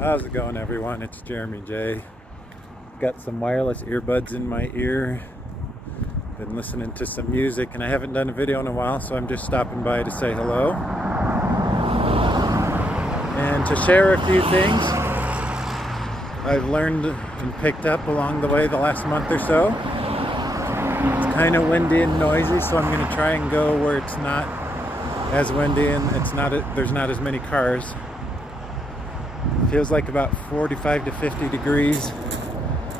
How's it going, everyone? It's Jeremy J. Got some wireless earbuds in my ear. Been listening to some music, and I haven't done a video in a while, so I'm just stopping by to say hello and to share a few things I've learned and picked up along the way the last month or so. It's kind of windy and noisy, so I'm going to try and go where it's not as windy and there's not as many cars. Feels like about 45 to 50 degrees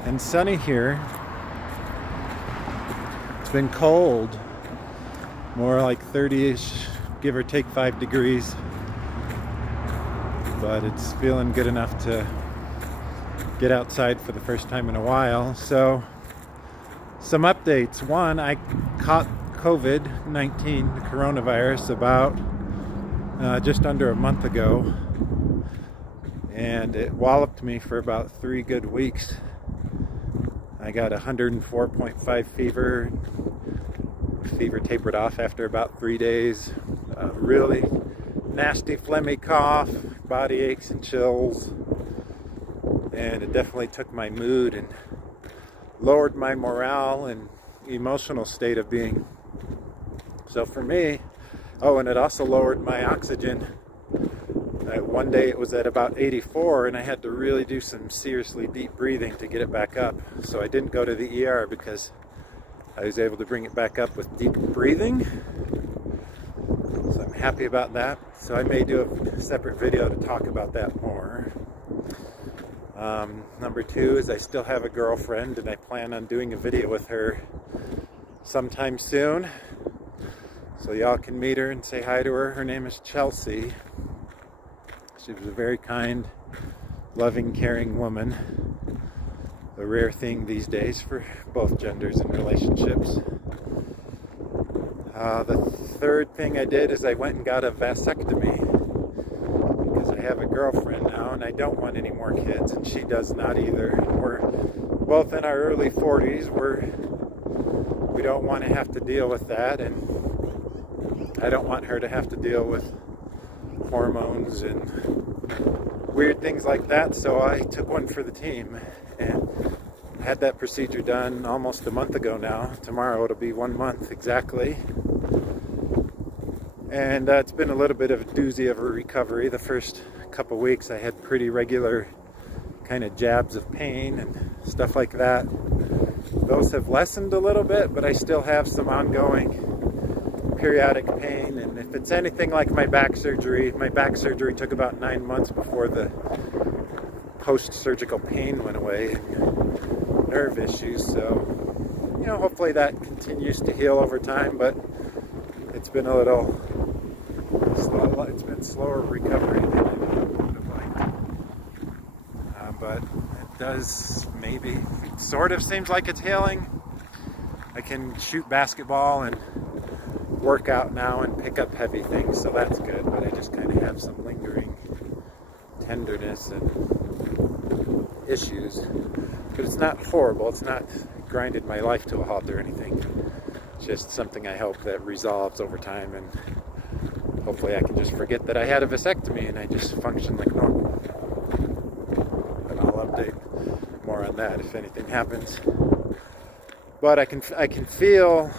and sunny here. It's been cold, more like 30-ish, give or take 5 degrees, but it's feeling good enough to get outside for the first time in a while. So some updates. One, I caught COVID-19, the coronavirus, about just under a month ago, and it walloped me for about 3 good weeks. I got 104.5 fever. Fever tapered off after about 3 days. Really nasty phlegmy cough, body aches and chills, and it definitely took my mood and lowered my morale and emotional state of being. So for me, oh, and it also lowered my oxygen. One day it was at about 84, and I had to really do some seriously deep breathing to get it back up. So I didn't go to the ER because I was able to bring it back up with deep breathing. So I'm happy about that. So I may do a separate video to talk about that more. Number 2 is I still have a girlfriend, and I plan on doing a video with her sometime soon. So y'all can meet her and say hi to her. Her name is Chelsea. She was a very kind, loving, caring woman. A rare thing these days for both genders in relationships. The third thing I did is I went and got a vasectomy because I have a girlfriend now and I don't want any more kids, and she does not either. We're both in our early 40s. We don't want to have to deal with that, and I don't want her to have to deal with hormones and weird things like that, so I took one for the team and had that procedure done almost a month ago now. Tomorrow it'll be 1 month exactly, and it's been a little bit of a doozy of a recovery. The first couple weeks I had pretty regular kind of jabs of pain and stuff like that. Those have lessened a little bit, but I still have some ongoing periodic pain, and if it's anything like my back surgery took about 9 months before the post-surgical pain went away and nerve issues. So, you know, hopefully that continues to heal over time, but it's been a little slow. It's been slower recovery than I would have liked. But it does, maybe, it sort of seems like it's healing. I can shoot basketball and work out now and pick up heavy things, so that's good, but I just kind of have some lingering tenderness and issues. But it's not horrible. It's not grinded my life to a halt or anything. It's just something I hope that resolves over time, and hopefully I can just forget that I had a vasectomy and I just function like normal. And I'll update more on that if anything happens. But I can feel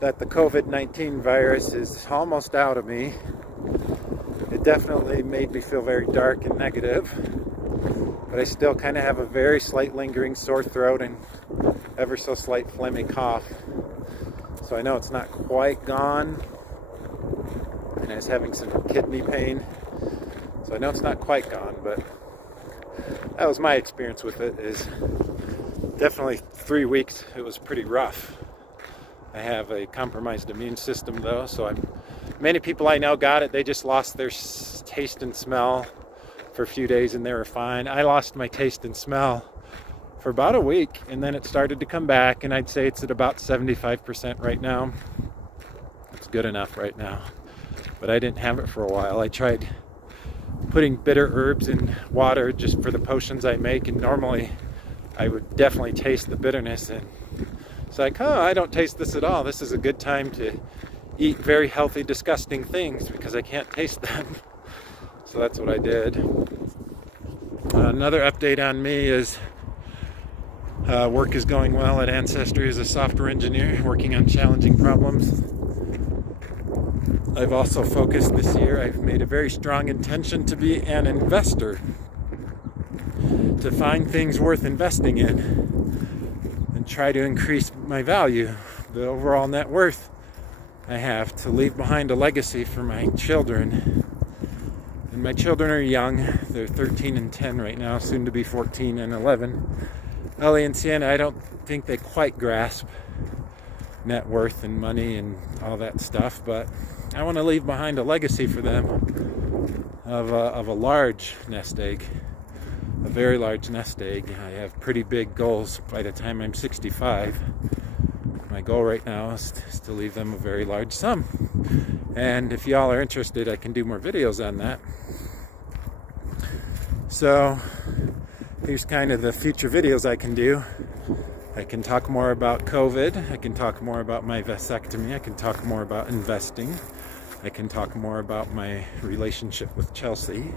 that the COVID-19 virus is almost out of me. It definitely made me feel very dark and negative, but I still kind of have a very slight lingering sore throat and ever so slight phlegmy cough. So I know it's not quite gone, and I was having some kidney pain, so I know it's not quite gone, but that was my experience with it. Is definitely 3 weeks it was pretty rough. I have a compromised immune system though, so many people I know got it. They just lost their taste and smell for a few days and they were fine. I lost my taste and smell for about a week, and then it started to come back, and I'd say it's at about 75% right now. It's good enough right now, but I didn't have it for a while. I tried putting bitter herbs in water just for the potions I make, and normally I would definitely taste the bitterness, and it's like, oh, I don't taste this at all. This is a good time to eat very healthy, disgusting things because I can't taste them. So that's what I did. Another update on me is work is going well at Ancestry as a software engineer, working on challenging problems. I've also focused this year, I've made a very strong intention to be an investor, to find things worth investing in and try to increase my value, the overall net worth I have, to leave behind a legacy for my children. And my children are young, they're 13 and 10 right now, soon to be 14 and 11. Ellie and Sienna, I don't think they quite grasp net worth and money and all that stuff, but I want to leave behind a legacy for them of a large nest egg, a very large nest egg. I have pretty big goals by the time I'm 65. My goal right now is to leave them a very large sum. And if y'all are interested, I can do more videos on that. So here's kind of the future videos I can do. I can talk more about COVID. I can talk more about my vasectomy. I can talk more about investing. I can talk more about my relationship with Chelsea.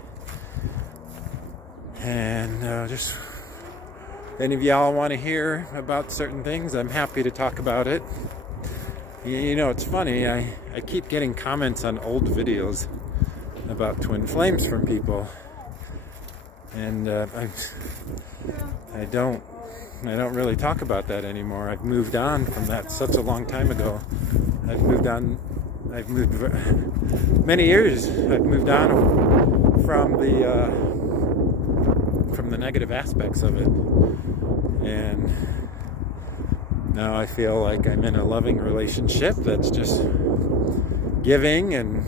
And just if any of y'all want to hear about certain things, I'm happy to talk about it. You know, it's funny, I keep getting comments on old videos about twin flames from people. And I don't really talk about that anymore. I've moved on from that such a long time ago. I've moved many years. I've moved on from the negative aspects of it, and now I feel like I'm in a loving relationship that's just giving, and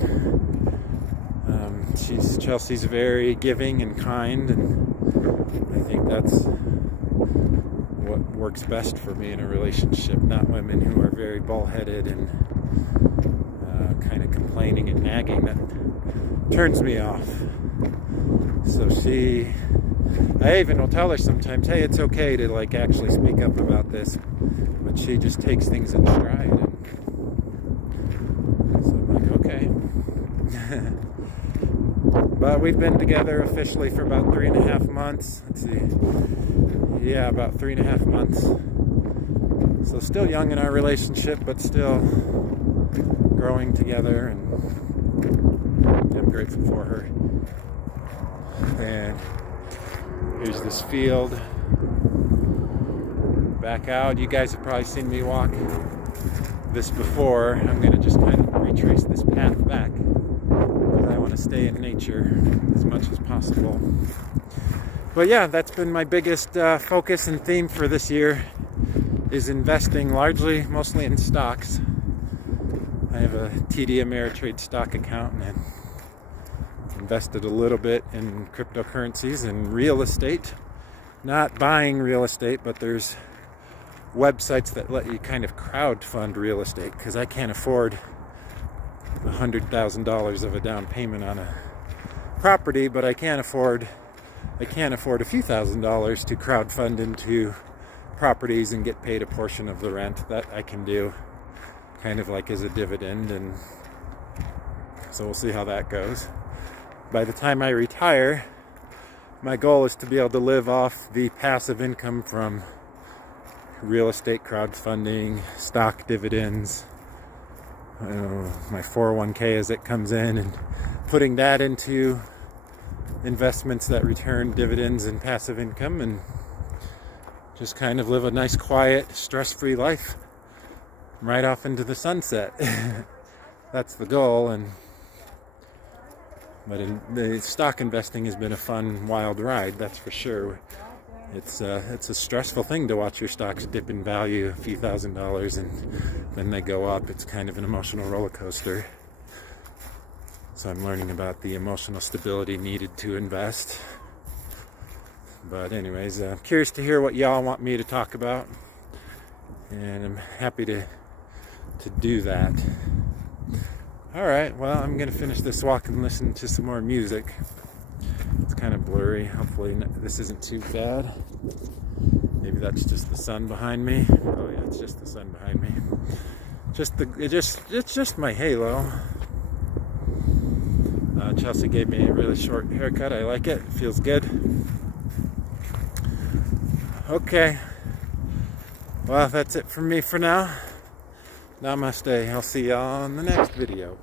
Chelsea's very giving and kind, and I think that's what works best for me in a relationship, not women who are very bullheaded and kind of complaining and nagging. That turns me off. So I even will tell her sometimes, hey, it's okay to like actually speak up about this, but she just takes things in stride. And so I'm like, okay. But we've been together officially for about 3.5 months. Let's see. Yeah, about 3.5 months. So still young in our relationship, but still growing together, and I'm grateful for her. And here's this field. Back out. You guys have probably seen me walk this before. I'm going to just kind of retrace this path back, because I want to stay in nature as much as possible. But yeah, that's been my biggest focus and theme for this year, is investing mostly in stocks. I have a TD Ameritrade stock account, and I've invested a little bit in cryptocurrencies and real estate. Not buying real estate, but there's websites that let you kind of crowdfund real estate, because I can't afford $100,000 of a down payment on a property, but I can afford a few $1,000s to crowdfund into properties and get paid a portion of the rent. That I can do kind of like as a dividend, and so we'll see how that goes. By the time I retire, my goal is to be able to live off the passive income from real estate crowdfunding, stock dividends, my 401k as it comes in, and putting that into investments that return dividends and passive income, and just kind of live a nice, quiet, stress-free life right off into the sunset. That's the goal. But the stock investing has been a fun, wild ride, that's for sure. It's a stressful thing to watch your stocks dip in value a few $1,000s and then they go up. It's kind of an emotional roller coaster. So I'm learning about the emotional stability needed to invest. But anyways, I'm curious to hear what y'all want me to talk about, and I'm happy to do that. Alright, well, I'm going to finish this walk and listen to some more music. It's kind of blurry. Hopefully this isn't too bad. Maybe that's just the sun behind me. Oh yeah, it's just the sun behind me. It's just my halo. Chelsea gave me a really short haircut. I like it. It feels good. Okay. Well, that's it from me for now. Namaste. I'll see y'all in the next video.